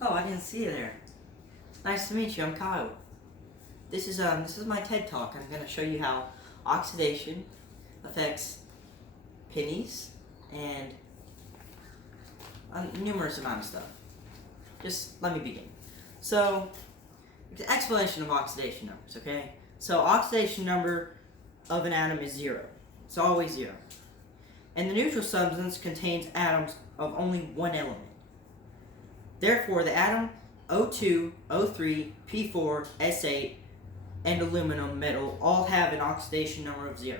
Oh, I didn't see you there. Nice to meet you. I'm Kyle. This is my TED Talk. I'm gonna show you how oxidation affects pennies and numerous amount of stuff. Just let me begin. So, the explanation of oxidation numbers. Okay. So oxidation number of an atom is 0. It's always 0. And the neutral substance contains atoms of only one element. Therefore, the atom O2, O3, P4, S8, and aluminum metal all have an oxidation number of 0.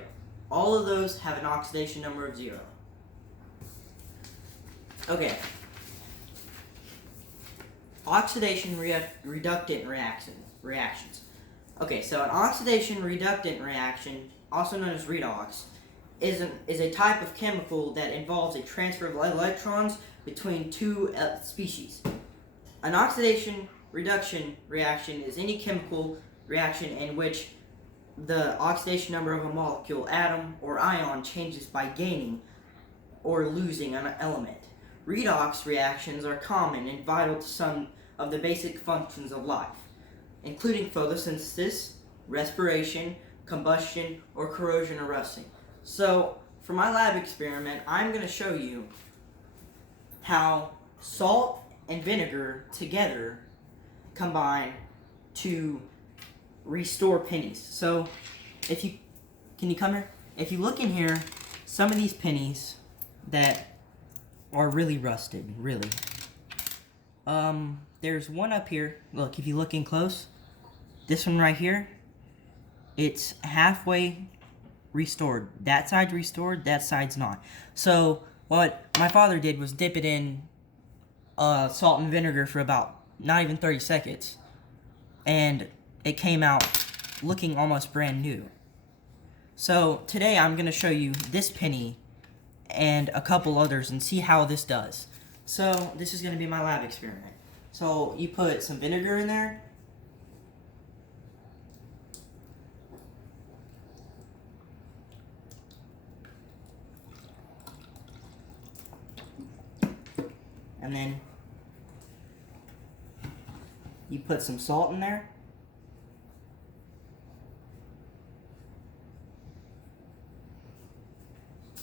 All of those have an oxidation number of 0. Okay. Oxidation reductant reactions. Okay, so an oxidation reductant reaction, also known as redox, is a type of chemical that involves a transfer of electrons between two species. An oxidation reduction reaction is any chemical reaction in which the oxidation number of a molecule, atom, or ion changes by gaining or losing an element. Redox reactions are common and vital to some of the basic functions of life, including photosynthesis, respiration, combustion, or corrosion or rusting. So, for my lab experiment, I'm going to show you how salt and vinegar together combine to restore pennies. So, can you come here? If you look in here, some of these pennies that are really rusted, really. There's one up here. Look, if you look in close, this one right here, it's halfway restored. That side's restored, that side's not. So what my father did was dip it in salt and vinegar for about not even 30 seconds, and it came out looking almost brand new. So today I'm going to show you this penny and a couple others and see how this does. So this is going to be my lab experiment. So you put some vinegar in there. And then you put some salt in there.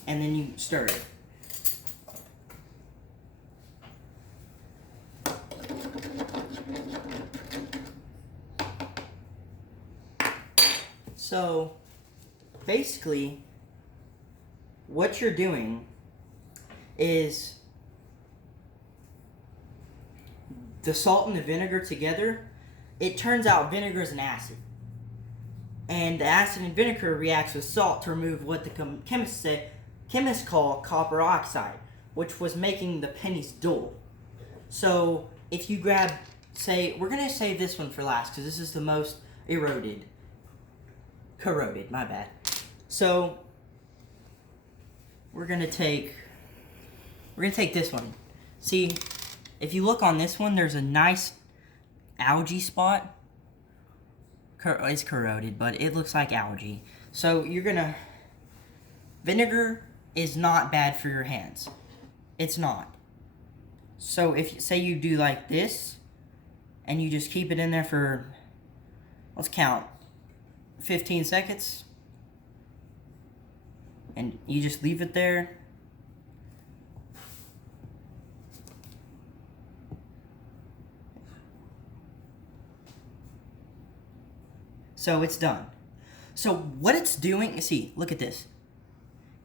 And then you stir it. So basically, what you're doing is the salt and the vinegar together, it turns out vinegar is an acid. And the acid and vinegar reacts with salt to remove what the chemists call copper oxide, which was making the pennies dull. So if you grab, we're going to save this one for last because this is the most corroded, my bad. So we're going to take this one. See, if you look on this one, there's a nice algae spot. It's corroded, but it looks like algae. So vinegar is not bad for your hands. It's not. So if, say you do like this, and you just keep it in there for, let's count, 15 seconds. And you just leave it there. So it's done. So what it's doing, see, look at this.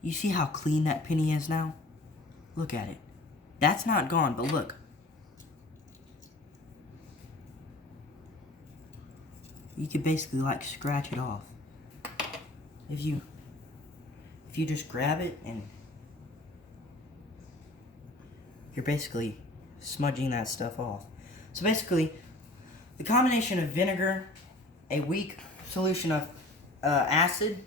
You see how clean that penny is now? Look at it. That's not gone, but look. You could basically like scratch it off. If you just grab it and you're basically smudging that stuff off. So basically, the combination of vinegar, a weak solution of acid,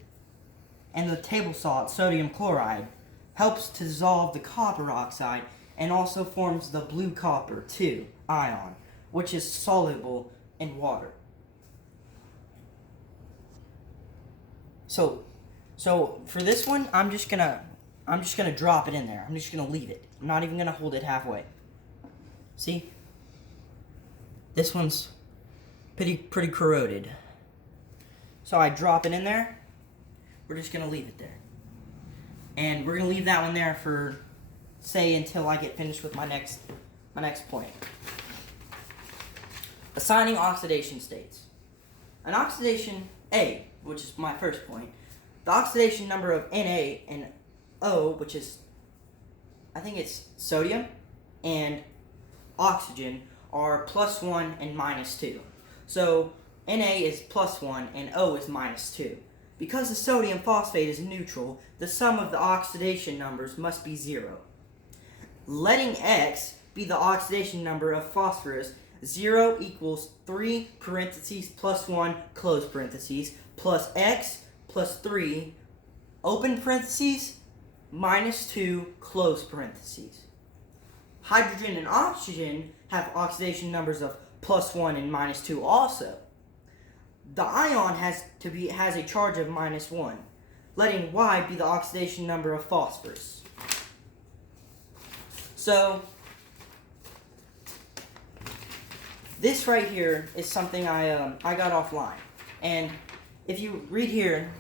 and the table salt, sodium chloride, helps to dissolve the copper oxide and also forms the blue copper 2 ion, which is soluble in water. So for this one, I'm just gonna drop it in there. I'm just gonna leave it. I'm not even gonna hold it halfway. See? This one's pretty corroded. So I drop it in there. We're just gonna leave it there. And we're gonna leave that one there for, say, until I get finished with my next point. Assigning oxidation states. An oxidation A, which is my first point, the oxidation number of Na and O, which is, I think it's sodium, and oxygen, are +1 and -2. So Na is +1 and O is -2. Because the sodium phosphate is neutral, the sum of the oxidation numbers must be 0. Letting X be the oxidation number of phosphorus, 0 equals 3 parentheses plus 1 close parentheses plus X plus 3 open parentheses -2 close parentheses. Hydrogen and oxygen have oxidation numbers of +1 and -2 also. The ion has a charge of -1, letting Y be the oxidation number of phosphorus. So this right here is something I got offline, and if you read here,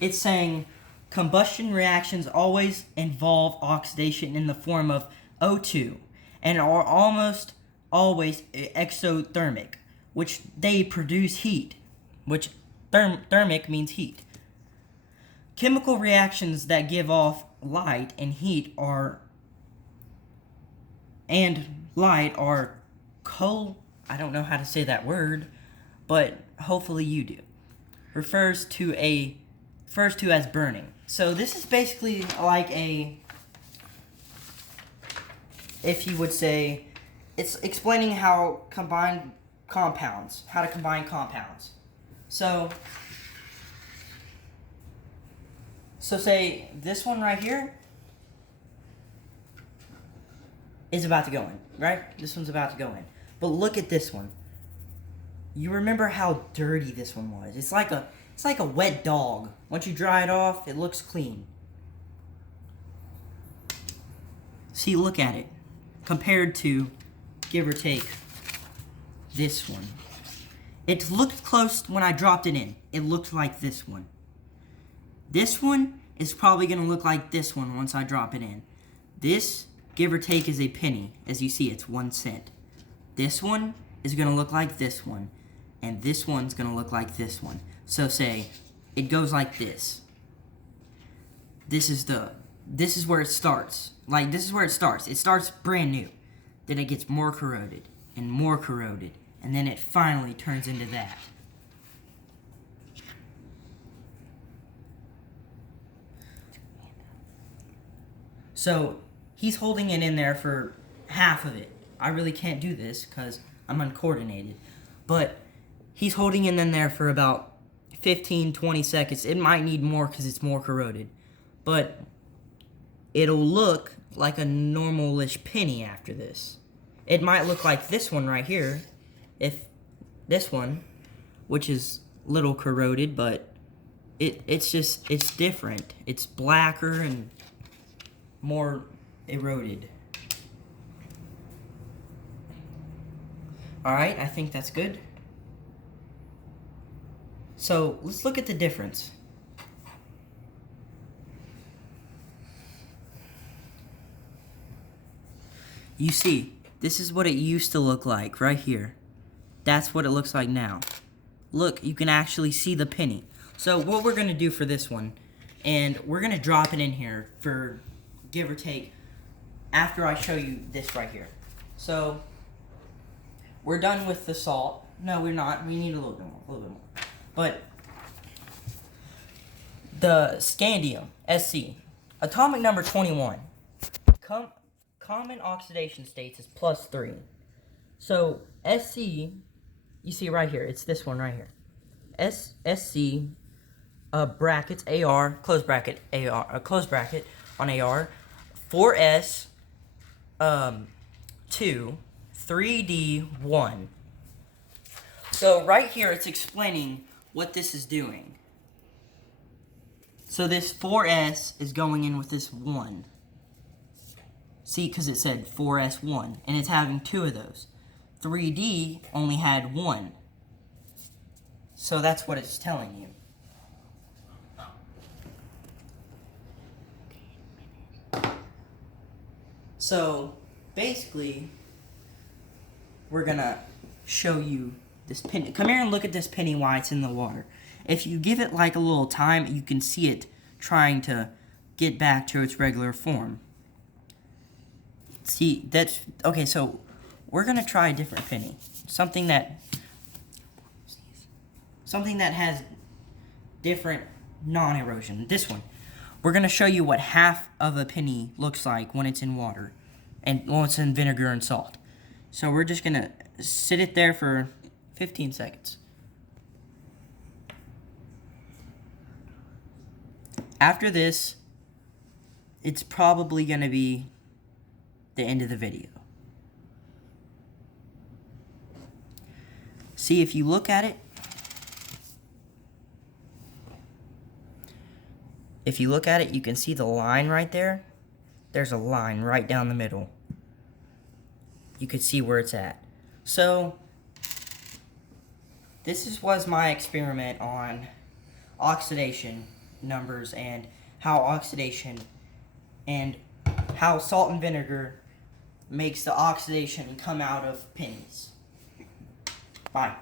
it's saying combustion reactions always involve oxidation in the form of O2 and are almost always exothermic, which they produce heat, which thermic means heat. Chemical reactions that give off light and heat are I don't know how to say that word, but hopefully you do. Refers to as burning. So this is basically like if you would say, it's explaining how to combine compounds. So say this one right here is about to go in, right? This one's about to go in. But look at this one. You remember how dirty this one was. It's like a wet dog. Once you dry it off, it looks clean. See, look at it. Compared to, give or take, this one. It looked close when I dropped it in. It looked like this one. This one is probably going to look like this one once I drop it in. This, give or take, is a penny. As you see, it's 1 cent. This one is going to look like this one. And this one's going to look like this one. So say, it goes like this. This is where it starts. Like, this is where it starts. It starts brand new. Then it gets more corroded. And then it finally turns into that. So, he's holding it in there for half of it. I really can't do this because I'm uncoordinated. But he's holding it in there for about 15-20 seconds. It might need more because it's more corroded. But it'll look like a normal-ish penny after this. It might look like this one right here. If this one, which is little corroded, but it's different. It's blacker and more eroded. Alright, I think that's good. So, let's look at the difference. You see, this is what it used to look like right here. That's what it looks like now. Look, you can actually see the penny. So what we're going to do for this one, and we're going to drop it in here for give or take after I show you this right here. So we're done with the salt. No, we're not. We need a little bit more. But the scandium, Sc, atomic number 21. Common oxidation states is +3. So Sc, you see right here, it's this one right here. Sc brackets Ar, close bracket Ar, close bracket on Ar, 4s 2, 3d 1. So right here it's explaining what this is doing. So this 4s is going in with this 1. See, because it said 4s1, and it's having 2 of those. 3D only had 1. So that's what it's telling you. So basically, we're gonna show you this penny. Come here and look at this penny while it's in the water. If you give it like a little time, you can see it trying to get back to its regular form. See, that's okay. So we're gonna try a different penny, something that has different non-erosion. This one, we're gonna show you what half of a penny looks like when it's in water, and when it's in vinegar and salt. So we're just gonna sit it there for 15 seconds. After this, it's probably gonna be the end of the video. See, if you look at it, you can see the line right there. There's a line right down the middle. You can see where it's at. So, this was my experiment on oxidation numbers and how oxidation and how salt and vinegar makes the oxidation come out of pennies. Bye.